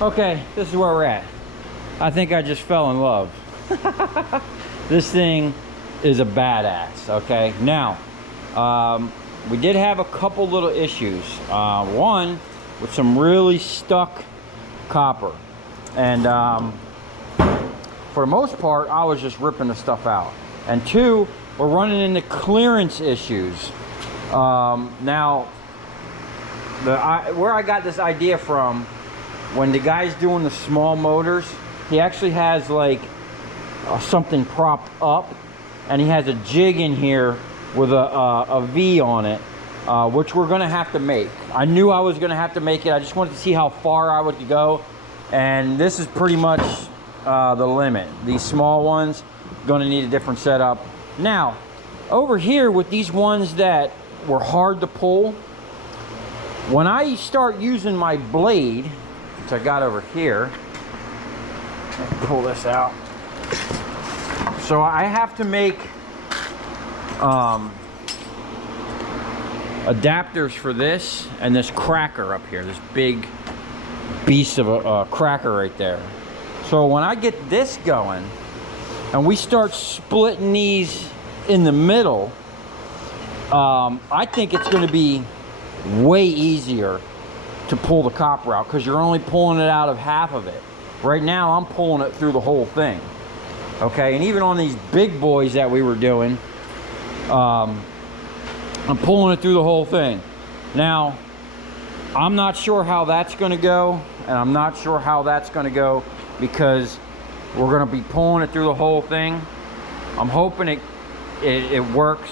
Okay, this is where we're at. I think I just fell in love. This thing is a badass, okay? Now, we did have a couple little issues. One, with some really stuck copper. And for the most part, I was just ripping the stuff out. And two, we're running into clearance issues. Now, where I got this idea from, when the guy's doing the small motors, he actually has like something propped up, and he has a jig in here with a V on it, which we're gonna have to make. I knew I was gonna have to make it. I just wanted to see how far I would go, and this is pretty much the limit. These small ones gonna need a different setup. Now, over here with these ones that were hard to pull, when I start using my blade, which I got over here, pull this out. So I have to make adapters for this and this cracker up here, this big beast of a cracker right there. So when I get this going and we start splitting these in the middle, I think it's going to be way easier to pull the copper out, because you're only pulling it out of half of it. Right now I'm pulling it through the whole thing. Okay, and even on these big boys that we were doing, I'm pulling it through the whole thing. Now, I'm not sure how that's going to go, and I'm not sure how that's going to go, because we're going to be pulling it through the whole thing. I'm hoping it works.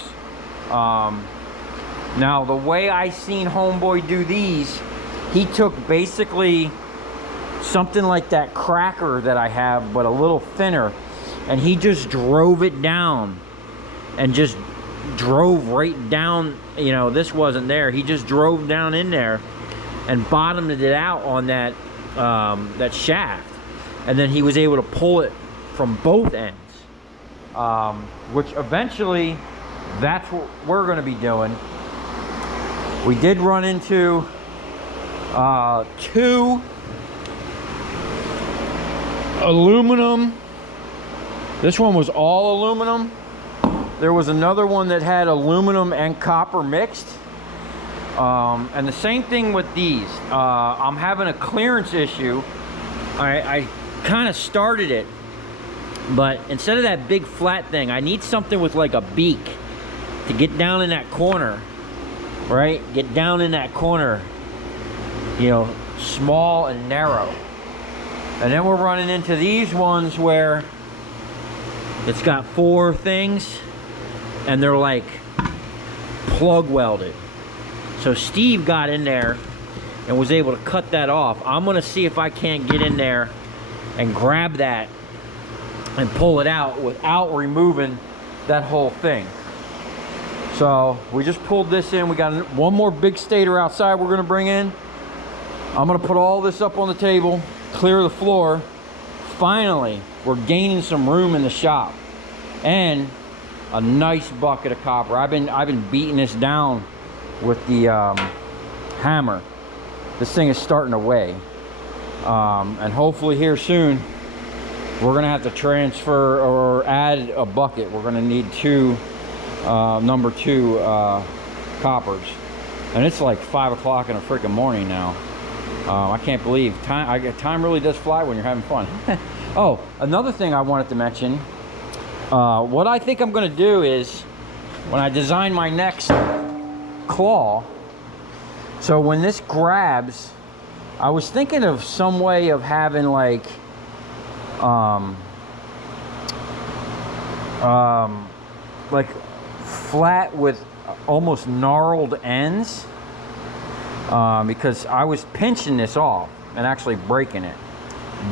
Now, the way I seen Homeboy do these, he took basically something like that cracker that I have, but a little thinner, and he just drove it down, and just drove right down. You know, this wasn't there. He just drove down in there and bottomed it out on that that shaft, and then he was able to pull it from both ends, which eventually that's what we're going to be doing. We did run into two aluminum. This one was all aluminum. There was another one that had aluminum and copper mixed. And the same thing with these. I'm having a clearance issue. I kind of started it, but instead of that big flat thing, I need something with like a beak to get down in that corner, right? Get down in that corner, you know, small and narrow. And then we're running into these ones where it's got 4 things and they're like plug welded. So Steve got in there and was able to cut that off. I'm gonna see if I can't get in there and grab that and pull it out without removing that whole thing. So we just pulled this in. We got one more big stator outside we're gonna bring in. I'm gonna put all this up on the table, clear the floor. Finally, we're gaining some room in the shop, and a nice bucket of copper. I've been beating this down with the hammer. This thing is starting to weigh, and hopefully here soon we're gonna have to transfer or add a bucket. We're gonna need number 2 coppers, and it's like 5 o'clock in the freaking morning now. I can't believe time really does fly when you're having fun. Oh, another thing I wanted to mention, what I think I'm gonna do is, when I design my next claw, so when this grabs, I was thinking of some way of having like flat with almost gnarled ends, because I was pinching this off and actually breaking it.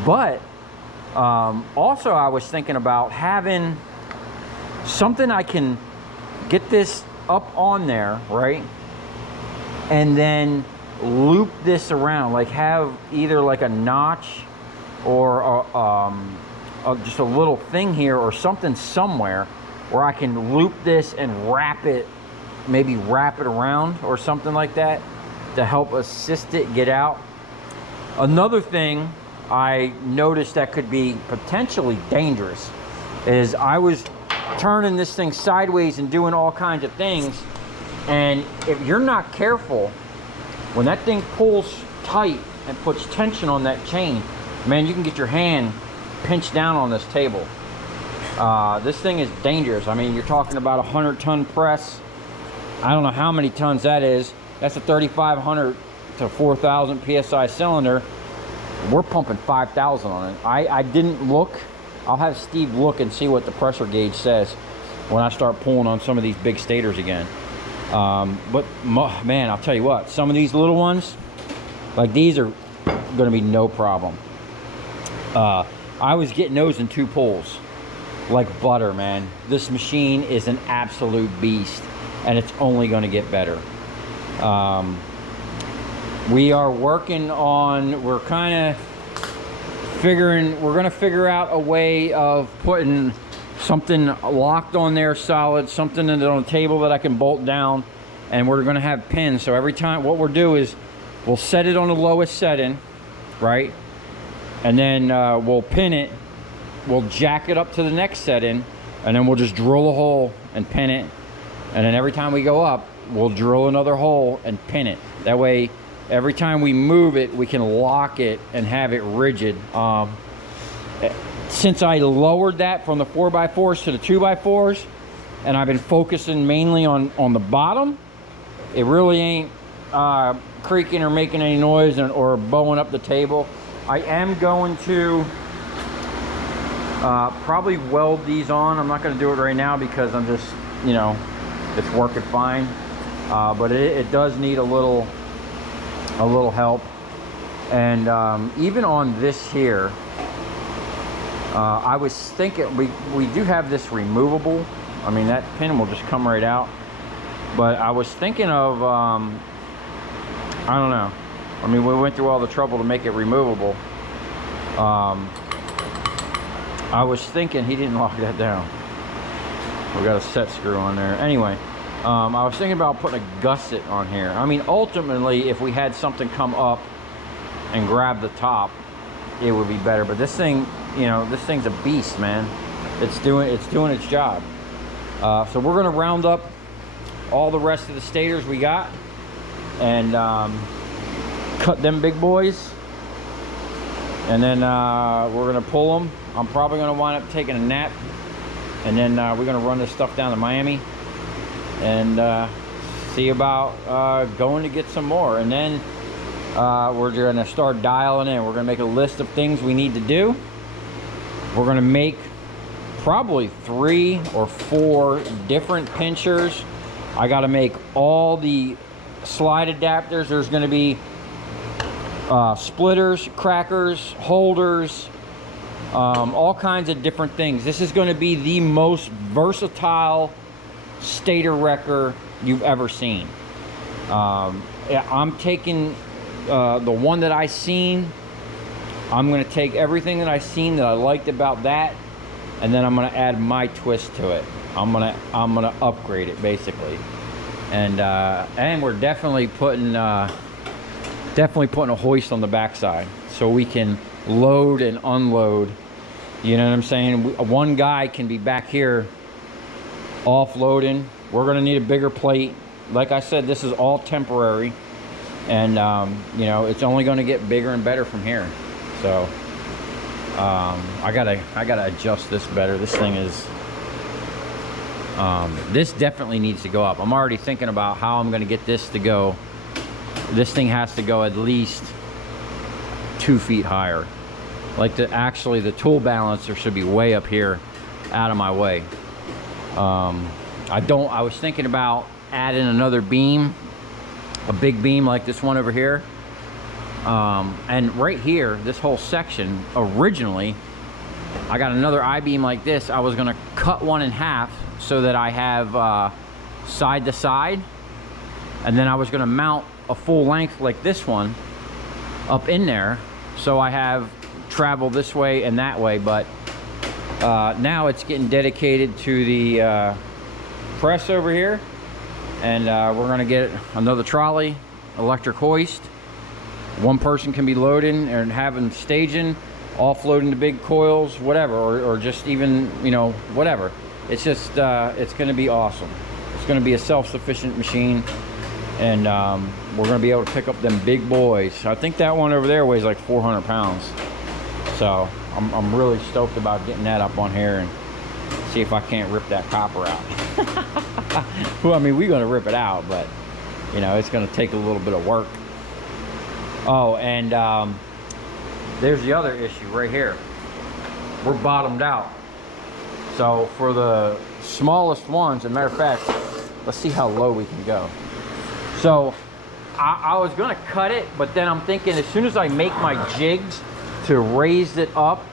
But also I was thinking about having something I can get this up on there, right, and then loop this around, like have either like a notch or just a little thing here or something somewhere where I can loop this and wrap it, maybe wrap it around or something like that to help assist it get out. Another thing I noticed that could be potentially dangerous is I was turning this thing sideways and doing all kinds of things, and if you're not careful, when that thing pulls tight and puts tension on that chain, man, you can get your hand pinched down on this table. This thing is dangerous. I mean, you're talking about a 100-ton press. I don't know how many tons that is. That's a 3,500 to 4,000 psi cylinder. We're pumping 5,000 on it. I didn't look. I'll have Steve look and see what the pressure gauge says when I start pulling on some of these big stators again. But man, I'll tell you what, some of these little ones, like these, are going to be no problem. I was getting those in 2 pulls like butter, man. This machine is an absolute beast, and it's only going to get better. We are working on, we're kind of figuring, we're going to figure out a way of putting something locked on there solid, something on the table that I can bolt down, and we're going to have pins. So every time, what we'll do is we'll set it on the lowest setting, right? And then we'll pin it, we'll jack it up to the next setting, and then we'll just drill a hole and pin it. And then every time we go up, we'll drill another hole and pin it. That way, every time we move it, we can lock it and have it rigid. Since I lowered that from the 4x4s to the 2x4s, and I've been focusing mainly on the bottom, it really ain't creaking or making any noise or bowing up the table. I am going to probably weld these on. I'm not going to do it right now because I'm just, you know, it's working fine. But it does need a little help. And even on this here, I was thinking we do have this removable. I mean, that pin will just come right out. But I was thinking of I don't know. I mean, we went through all the trouble to make it removable. I was thinking he didn't lock that down. We got a set screw on there. Anyway, I was thinking about putting a gusset on here. I mean, ultimately, if we had something come up and grab the top, it would be better. But this thing, you know, this thing's a beast, man. It's doing its job. So we're gonna round up all the rest of the stators we got and cut them big boys, and then we're gonna pull them. I'm probably gonna wind up taking a nap, and then we're gonna run this stuff down to Miami and see about going to get some more. And then we're gonna start dialing in. We're gonna make a list of things we need to do. We're gonna make probably 3 or 4 different pinchers. I got to make all the slide adapters. There's going to be splitters, crackers, holders, all kinds of different things. This is going to be the most versatile stator wrecker you've ever seen. I'm taking the one that I seen. I'm going to take everything that I seen that I liked about that, and then I'm going to add my twist to it. I'm gonna upgrade it basically, and we're definitely putting a hoist on the backside so we can load and unload. You know what I'm saying? One guy can be back here offloading. We're gonna need a bigger plate. Like I said, this is all temporary, and you know, it's only gonna get bigger and better from here. So I gotta adjust this better. This thing is. This definitely needs to go up. I'm already thinking about how I'm going to get this to go. This thing has to go at least 2 feet higher. Like actually the tool balancer should be way up here, out of my way. I was thinking about adding another beam, a big beam like this one over here. And right here, this whole section, originally, I got another I-beam like this. I was going to cut one in half so that I have side to side, and then I was going to mount a full length like this one up in there, so I have travel this way and that way. But now it's getting dedicated to the press over here, and we're going to get another trolley, electric hoist, one person can be loading and having staging, offloading the big coils, whatever, or just even, you know, whatever. It's just, it's going to be awesome. It's going to be a self-sufficient machine, and we're going to be able to pick up them big boys. I think that one over there weighs like 400 pounds. So I'm really stoked about getting that up on here and see if I can't rip that copper out. Well, I mean, we're going to rip it out, but, you know, it's going to take a little bit of work. Oh, and there's the other issue right here. We're bottomed out. So for the smallest ones, as a matter of fact, let's see how low we can go. So I was gonna cut it, but then I'm thinking as soon as I make my jigs to raise it up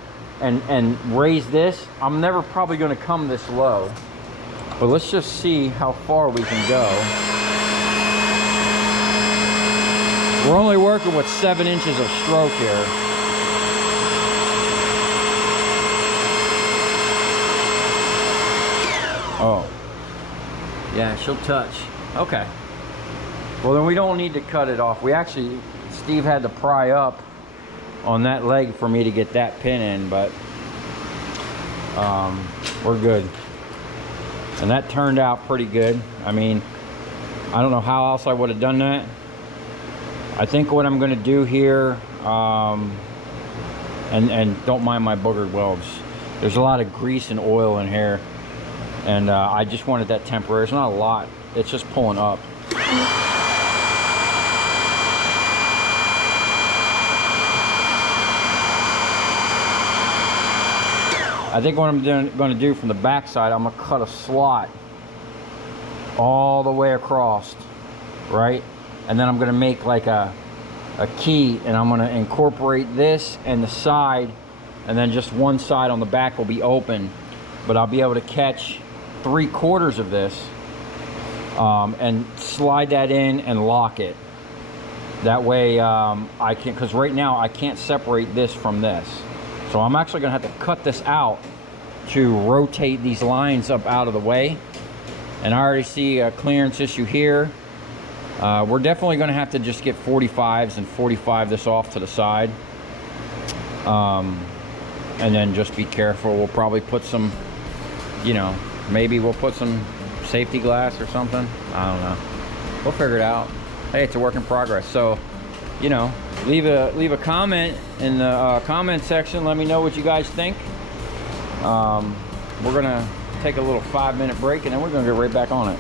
and raise this, I'm never probably gonna come this low. But let's just see how far we can go. We're only working with 7 inches of stroke here. Oh, yeah, she'll touch. Okay. Well, then we don't need to cut it off. We actually, Steve had to pry up on that leg for me to get that pin in, but we're good. And that turned out pretty good. I mean, I don't know how else I would have done that. I think what I'm gonna do here, and don't mind my boogered welds. There's a lot of grease and oil in here. And I just wanted that temporary. It's not a lot. It's just pulling up. I think what I'm going to do from the back side, I'm going to cut a slot all the way across, right? And then I'm going to make like a key, and I'm going to incorporate this and the side, and then just one side on the back will be open. But I'll be able to catch 3/4 of this and slide that in and lock it. That way I can, because right now I can't separate this from this. So I'm actually gonna have to cut this out to rotate these lines up out of the way. And I already see a clearance issue here. We're definitely gonna have to just get 45s and 45 this off to the side. And then just be careful. We'll probably put some, you know, maybe we'll put some safety glass or something. I don't know. We'll figure it out. Hey, it's a work in progress. So, you know, leave a comment in the comment section. Let me know what you guys think. We're gonna take a little 5-minute break, and then we're gonna get right back on it.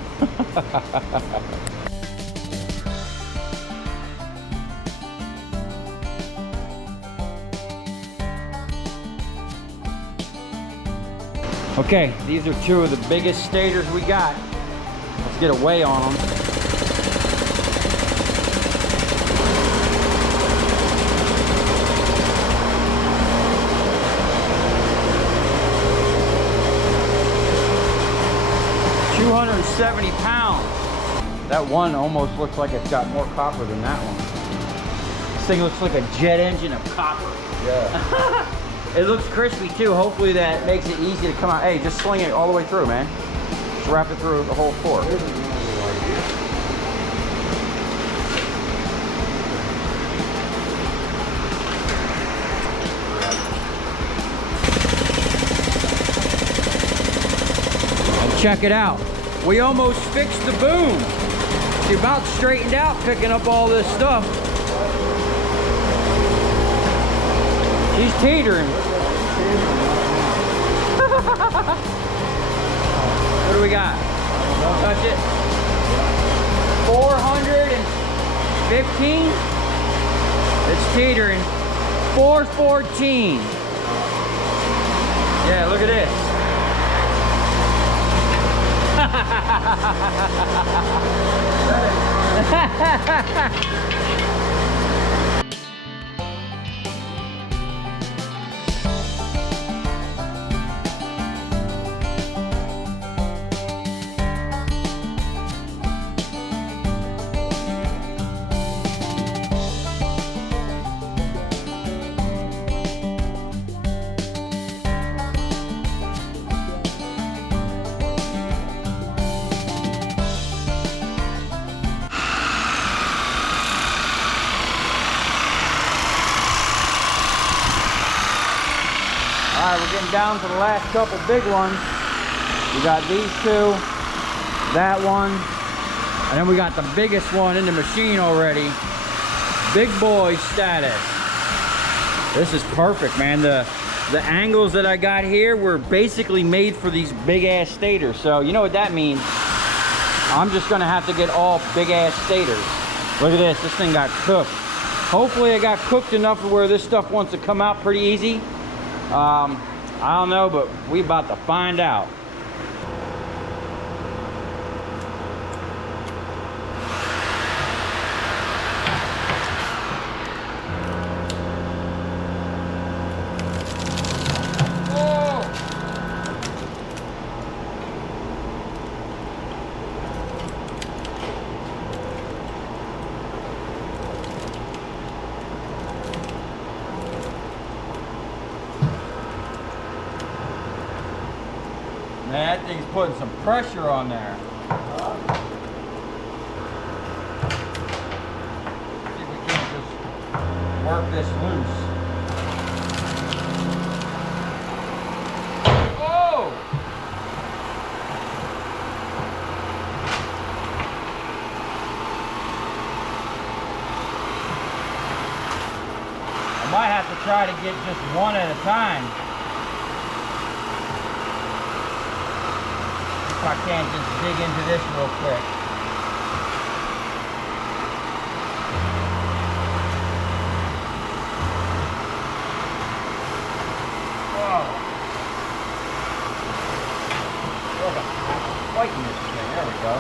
Okay, these are 2 of the biggest stators we got. Let's get a weigh on them. $270 pounds. That one almost looks like it's got more copper than that one. This thing looks like a jet engine of copper. Yeah. It looks crispy too. Hopefully that makes it easy to come out. Hey, just sling it all the way through, man. Just wrap it through the whole fork. And check it out. We almost fixed the boom. She about straightened out picking up all this stuff. She's teetering. What do we got? Don't touch it. 415. It's teetering. 414. Yeah, look at this. Alright, we're getting down to the last couple big ones. We got these two, that one, and then we got the biggest one in the machine already. Big boy status. This is perfect, man. The angles that I got here were basically made for these big ass stators. So you know what that means? I'm just gonna have to get all big ass stators. Look at this, this thing got cooked. Hopefully it got cooked enough to where this stuff wants to come out pretty easy. I don't know, but we about to find out. Man, that thing's putting some pressure on there. See if we can't just work this loose. Oh! I might have to try to get just one at a time. If I can't just dig into this real quick. Whoa. Look, I'm fighting this thing. There we go.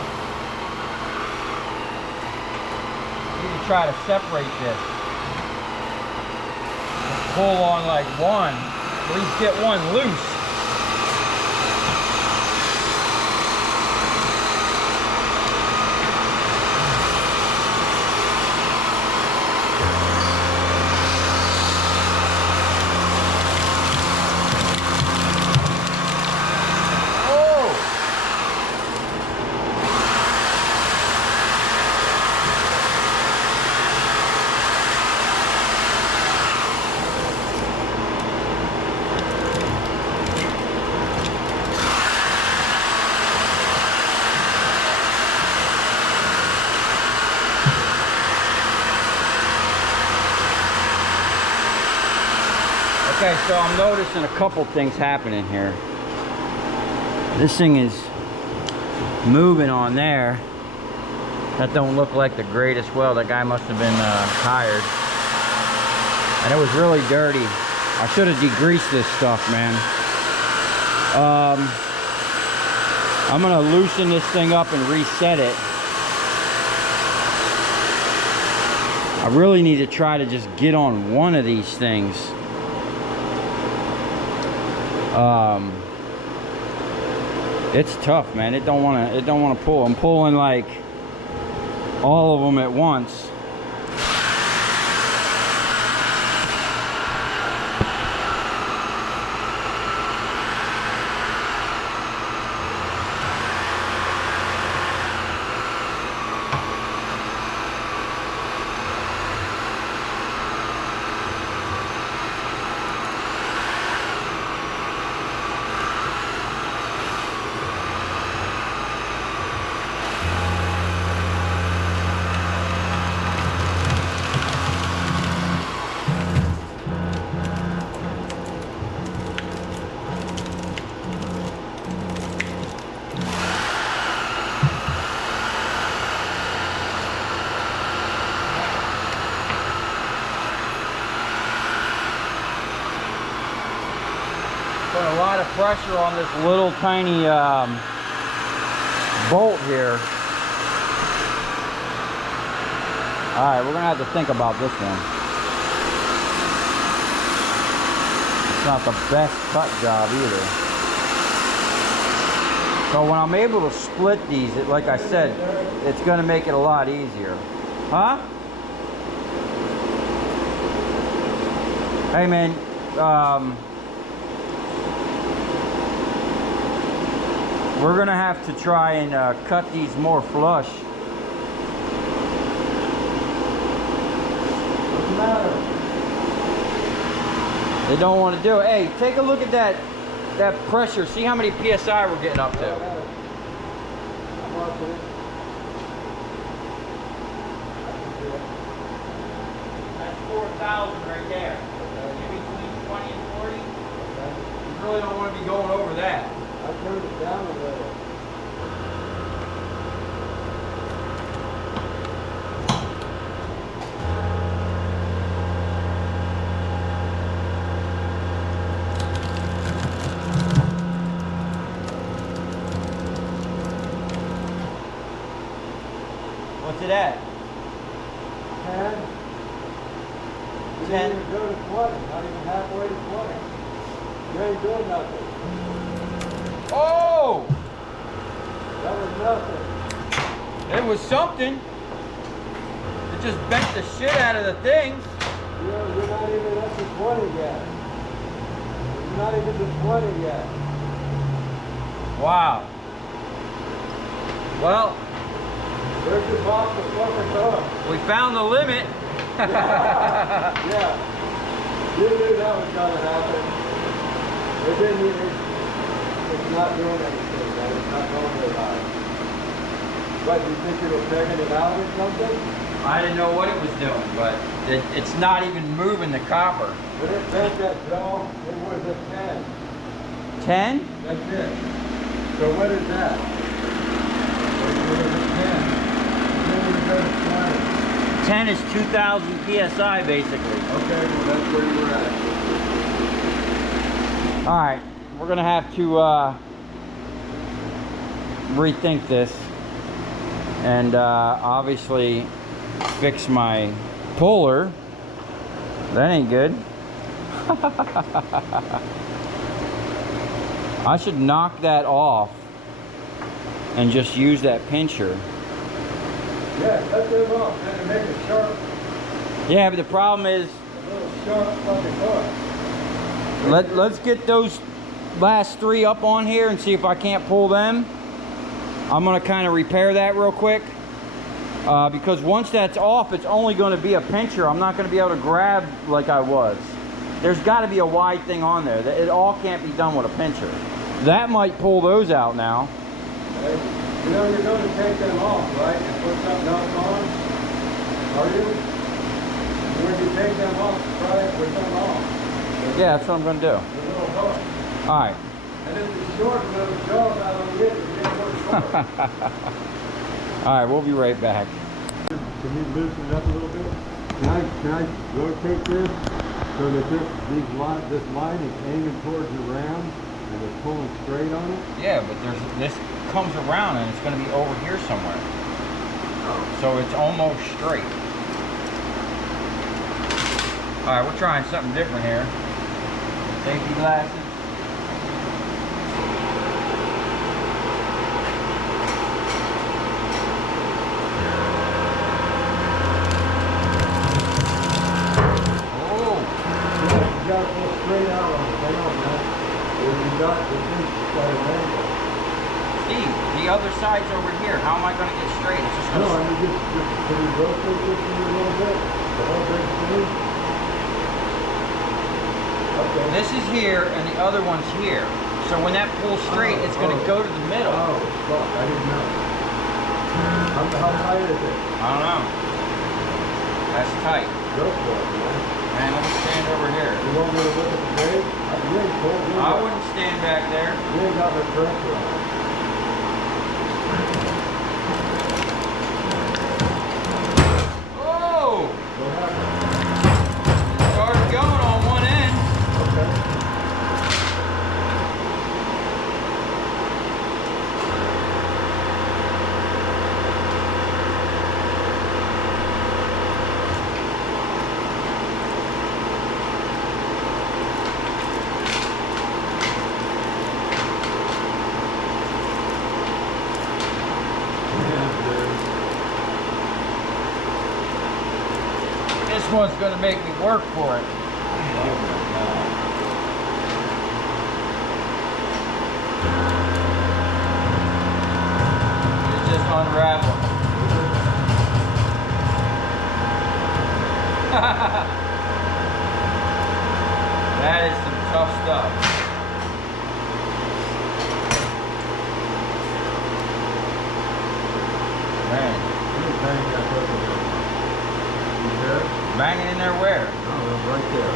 I need to try to separate this. Just pull on like one. At least get one loose. Okay, so I'm noticing a couple things happening here. This thing is moving on there. That don't look like the greatest well. That guy must have been tired. And it was really dirty. I should have degreased this stuff, man. I'm gonna loosen this thing up and reset it. I really need to try to just get on one of these things. It's tough, man. It don't wanna pull. I'm pulling like all of them at once. Put a lot of pressure on this little tiny bolt here. Alright, we're gonna have to think about this one. It's not the best cut job either. So when I'm able to split these, like I said, it's gonna make it a lot easier. Huh? Hey man, we're gonna have to try and cut these more flush. What's the matter? They don't want to do it. Hey, take a look at that pressure. See how many PSI we're getting up to. I'm watching it. That's 4,000 right there. Maybe between 20 and 40. You really don't want to be going over that. I turned it down a little. What's it at? 10. You 10. didn't even go to 20, not even halfway to 20. You ain't doing nothing. Oh! That was nothing. It was something. It just bent the shit out of the things. You're not even up to 20 yet. You're not even to 20 yet. Wow. Well, Where's your box of fucking hook? we found the limit. Yeah. You knew that was gonna happen. It didn't even, it's not doing anything, man. It's not going very high. What, you think it was taking it out or something? I didn't know what it was doing, but it's not even moving the copper. When it bent that jaw, it was a 10. 10? That's it. So what is that? It was a 10. Then we go to 20. 10 is 2,000 PSI basically. Okay, well that's where you were at. All right, we're gonna have to rethink this and obviously fix my puller. That ain't good. I should knock that off and just use that pincher. Yeah, cut them off, man, to make it sharp. Yeah, but the problem is, A little sharp fucking hook. let's get those last 3 up on here and see if I can't pull them. I'm gonna kind of repair that real quick because once that's off, it's only going to be a pincher. I'm not going to be able to grab like I was. There's got to be a wide thing on there. It all can't be done with a pincher. That might pull those out now. Hey, you know you're going to take them off, right, and put something else on? Are you? When you take them off, try it with them off. Yeah, that's what I'm going to do. The little hook. All right. And if it's short, little jaws out on it, it's getting more short. All right, we'll be right back. Can you loosen it up a little bit? Can I rotate this so that this line is aiming towards the round and it's pulling straight on it? Yeah, but this comes around and it's going to be over here somewhere. So it's almost straight. All right, we're trying something different here. Safety glasses. Straight out on the ground, man. When you got the thing at an angle. Steve, the other side's over here. How am I going to get straight? It's just going No, to... I mean, can you rotate this thing a little bit? The whole big thing? Okay. This is here and the other one's here. So when that pulls straight, it's going to go to the middle. Oh, fuck, I didn't know. How tight is it? I don't know. That's tight. Go for it, man. Man, let me stand over here. You want me to look at the blade? You ain't pulled, you ain't I got- wouldn't stand back there. You ain't got the pressure on it. Oh! What happened? It started going on one end. Okay. This one's going to make me work for it. It's just unraveled. That Tough stuff. Man. Banging in there where? Oh, right there.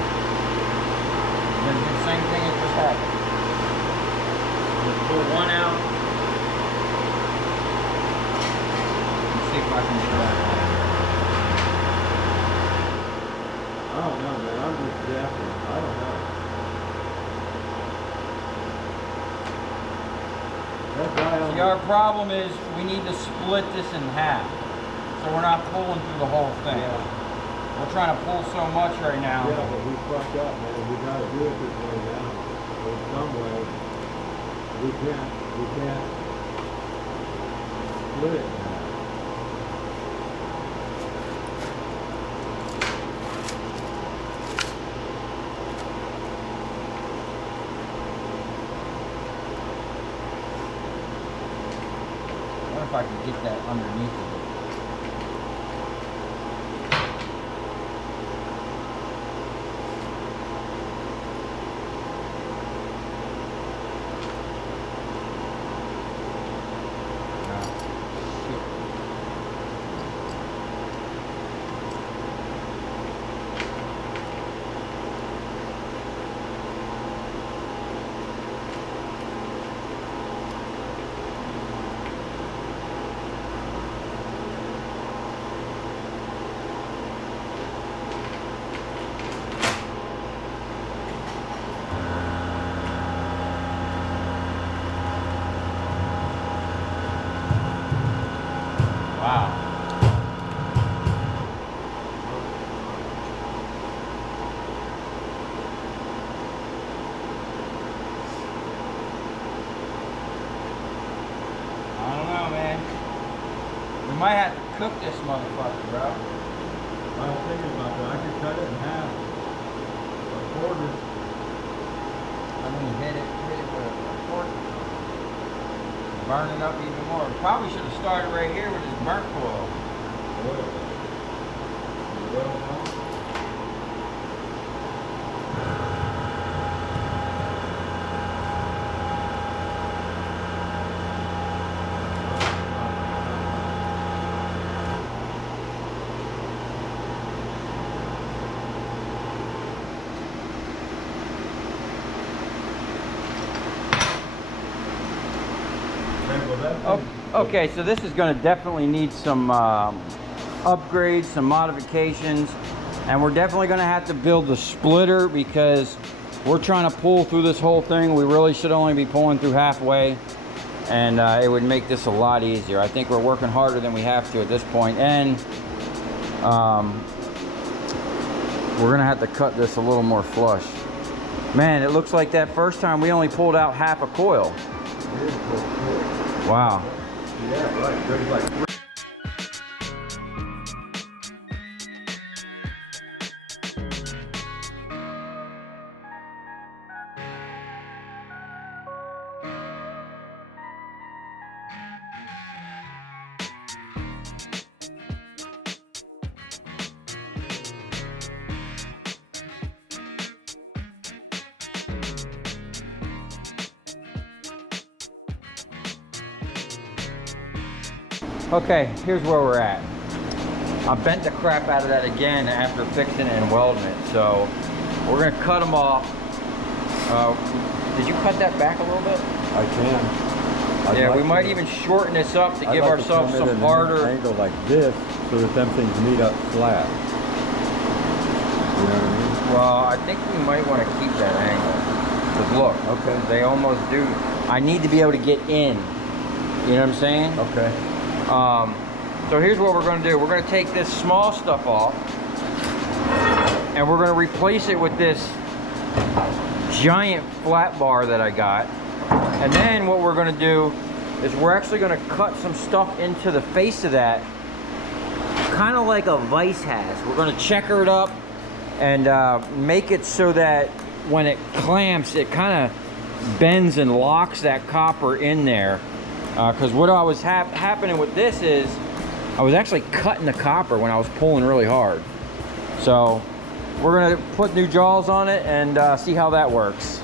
Then the same thing that just happened. Just pull one out. Let's see if I can get that one. I don't know, man. I'm just guessing. I don't know. That guy on See, our problem is we need to split this in half. So we're not pulling through the whole thing. Yeah. We're trying to pull so much right now. Yeah, but we fucked up, man. We gotta do it this way now. Or some way. We can't split it now. I wonder if I can get that underneath of it. Wow. I don't know, man. We might have to cook this motherfucker, bro. I was thinking about that. I could cut it in half. A quarter. I mean, hit it with a fork. Burn it up even more. Probably should have started right here with this burnt coil. Oil. Oil pump. Oh, okay, so this is going to definitely need some upgrades, some modifications, and we're definitely going to have to build the splitter because we're trying to pull through this whole thing. We really should only be pulling through halfway, and it would make this a lot easier. I think we're working harder than we have to at this point, and we're going to have to cut this a little more flush. Man, it looks like that first time we only pulled out half a coil. Wow. Yeah, right. There's like Okay, here's where we're at. I bent the crap out of that again after fixing it and welding it. So we're gonna cut them off. Did you cut that back a little bit? I can. Yeah, we might even shorten this up to give ourselves some harder angle like this, so that them things meet up flat. You know what I mean? Well, I think we might want to keep that angle. Cause look, Okay. they almost do. I need to be able to get in. You know what I'm saying? Okay. So here's what we're going to do. We're going to take this small stuff off, and we're going to replace it with this giant flat bar that I got. And then what we're going to do is we're actually going to cut some stuff into the face of that, kind of like a vise has. We're going to checker it up and make it so that when it clamps, it kind of bends and locks that copper in there. Because what I was happening with this is I was actually cutting the copper when I was pulling really hard. So we're gonna put new jaws on it and see how that works.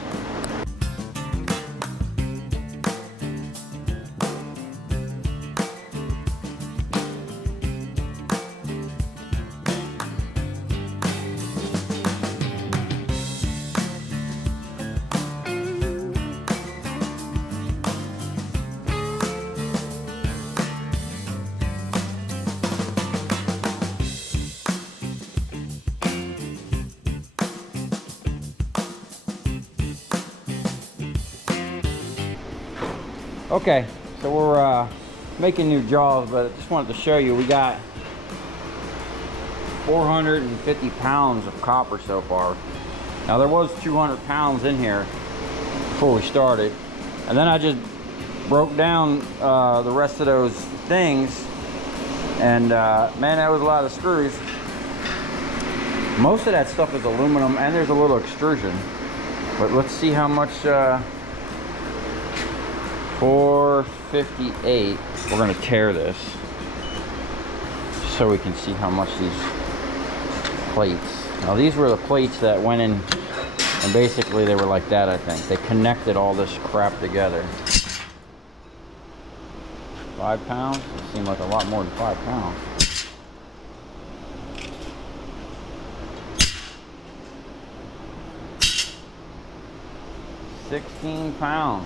Okay, so we're making new jaws, but I just wanted to show you we got 450 pounds of copper so far. Now there was 200 pounds in here before we started, and then I just broke down the rest of those things, and man, that was a lot of screws. Most of that stuff is aluminum, and there's a little extrusion, but let's see how much 458. We're going to tear this so we can see how much these plates. Now these were the plates that went in, and basically they were like that, I think. They connected all this crap together. 5 pounds? It seemed like a lot more than 5 pounds. £16.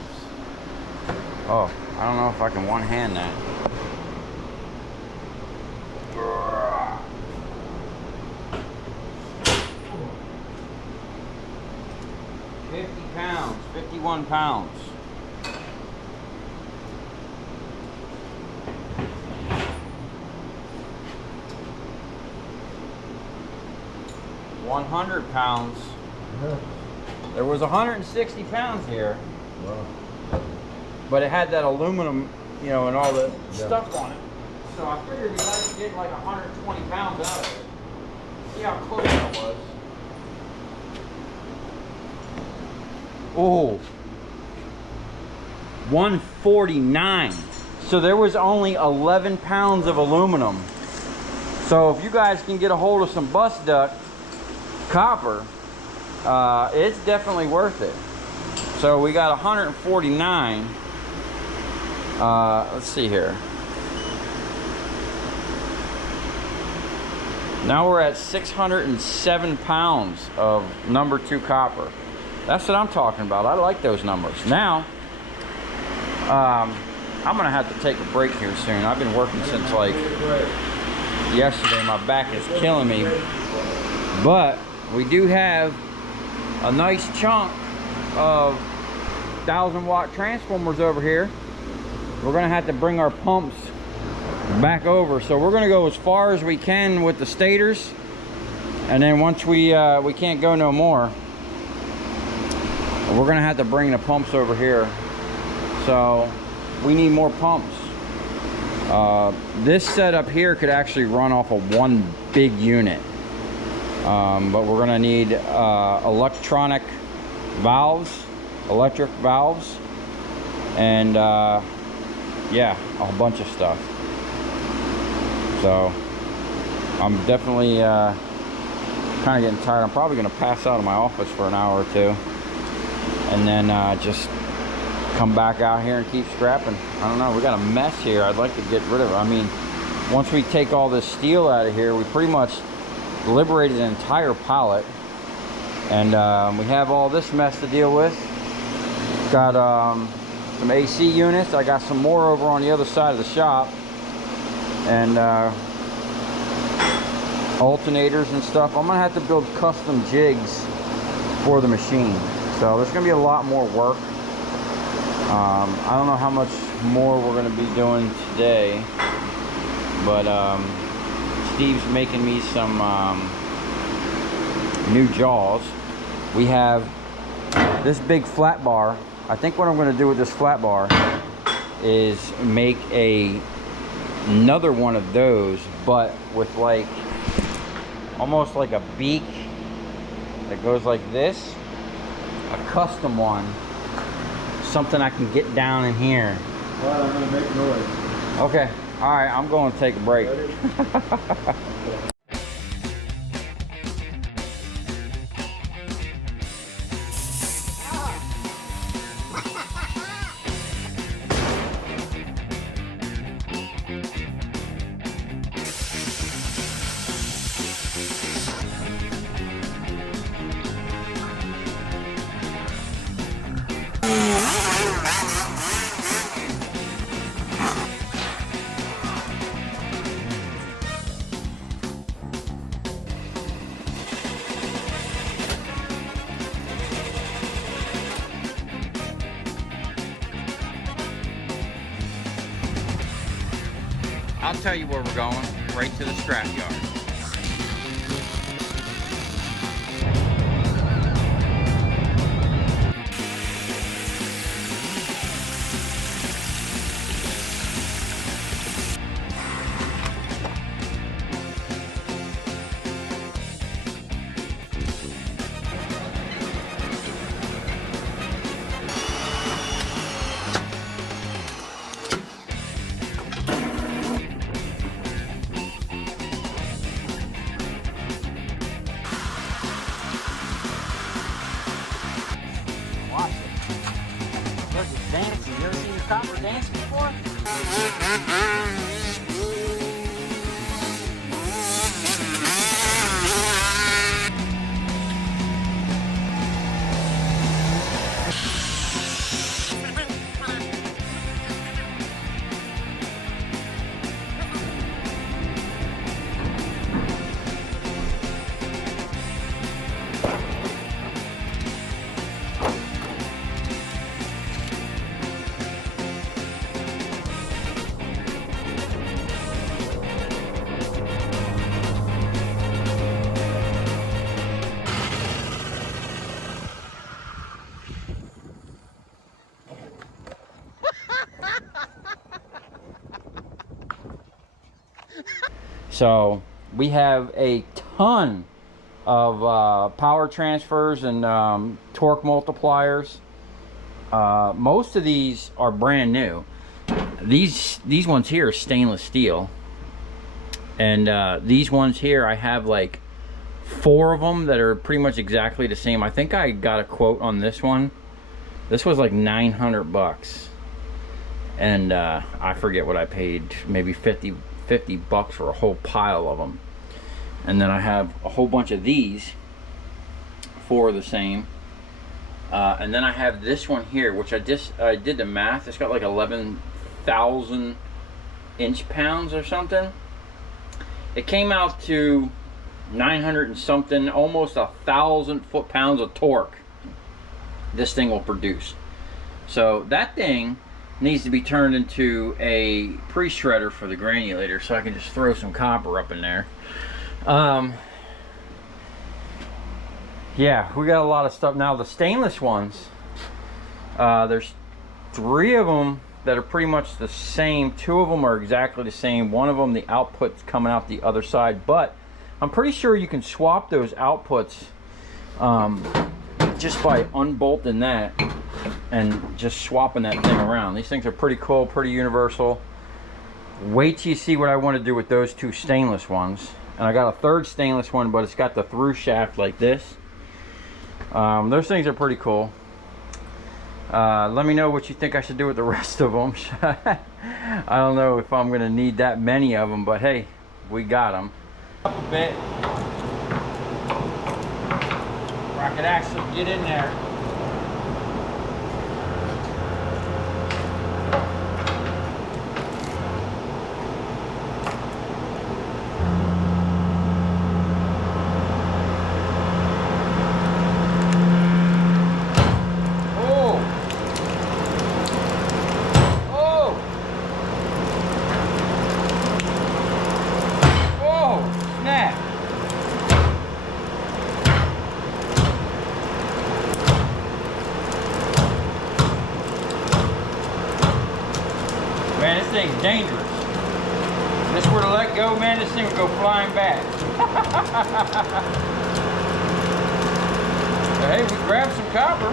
Oh, I don't know if I can one-hand that. £50, 51 pounds. £100. There was 160 pounds here. Wow. But it had that aluminum, you know, and all the stuff on it. So I figured we had to get like 120 pounds out of it. See how close that was. Oh, 149. So there was only 11 pounds of aluminum. So if you guys can get a hold of some bus duct copper, it's definitely worth it. So we got 149. Let's see here. Now we're at 607 pounds of number 2 copper. That's what I'm talking about. I like those numbers. Now, I'm gonna have to take a break here soon. I've been working since like yesterday. My back is killing me. But we do have a nice chunk of 1,000-watt transformers over here. We're gonna have to bring our pumps back over, so we're gonna go as far as we can with the stators, and then once we can't go no more, we're gonna have to bring the pumps over here. So we need more pumps. This setup here could actually run off of one big unit, but we're gonna need electric valves, and yeah, a whole bunch of stuff. So I'm definitely kind of getting tired. I'm probably going to pass out of my office for an hour or two, and then just come back out here and keep scrapping. I don't know, we got a mess here. I'd like to get rid of it. I mean, once we take all this steel out of here, we pretty much liberated an entire pallet, and we have all this mess to deal with. Got some AC units. I got some more over on the other side of the shop, and alternators and stuff. I'm gonna have to build custom jigs for the machine, so there's gonna be a lot more work. I don't know how much more we're gonna be doing today, but Steve's making me some new jaws. We have this big flat bar. I think what I'm going to do with this flat bar is make another one of those, but with like almost like a beak that goes like this, a custom one, something I can get down in here. Well, I'm going to make noise. Okay, all right, I'm going to take a break. I'll tell you where we're going, right to the scrap yard. Watch it. Look, it's dancing. You ever seen the copper dance before? So we have a ton of power transfers and torque multipliers. Most of these are brand new. These ones here are stainless steel, and these ones here I have like 4 of them that are pretty much exactly the same. I think I got a quote on this one. This was like 900 bucks, and I forget what I paid, maybe 50 bucks for a whole pile of them. And then I have a whole bunch of these, 4 the same. And then I have this one here, which I did the math. It's got like 11,000 inch-pounds or something. It came out to 900 and something, almost 1,000 foot-pounds of torque this thing will produce. So that thing needs to be turned into a pre-shredder for the granulator, so I can just throw some copper up in there. Yeah, we got a lot of stuff. Now the stainless ones, there's 3 of them that are pretty much the same. 2 of them are exactly the same. One of them, the output's coming out the other side, but I'm pretty sure you can swap those outputs just by unbolting that and just swapping that thing around. These things are pretty cool, pretty universal. Wait till you see what I want to do with those 2 stainless ones. And I got a 3rd stainless one, but it's got the through shaft like this. Those things are pretty cool. Let me know what you think I should do with the rest of them. I don't know if I'm going to need that many of them, but hey, we got them. Up a bit. Where I could actually get in there. Man, this thing's dangerous. If this were to let go, man, this thing would go flying back. Hey, we grabbed some copper.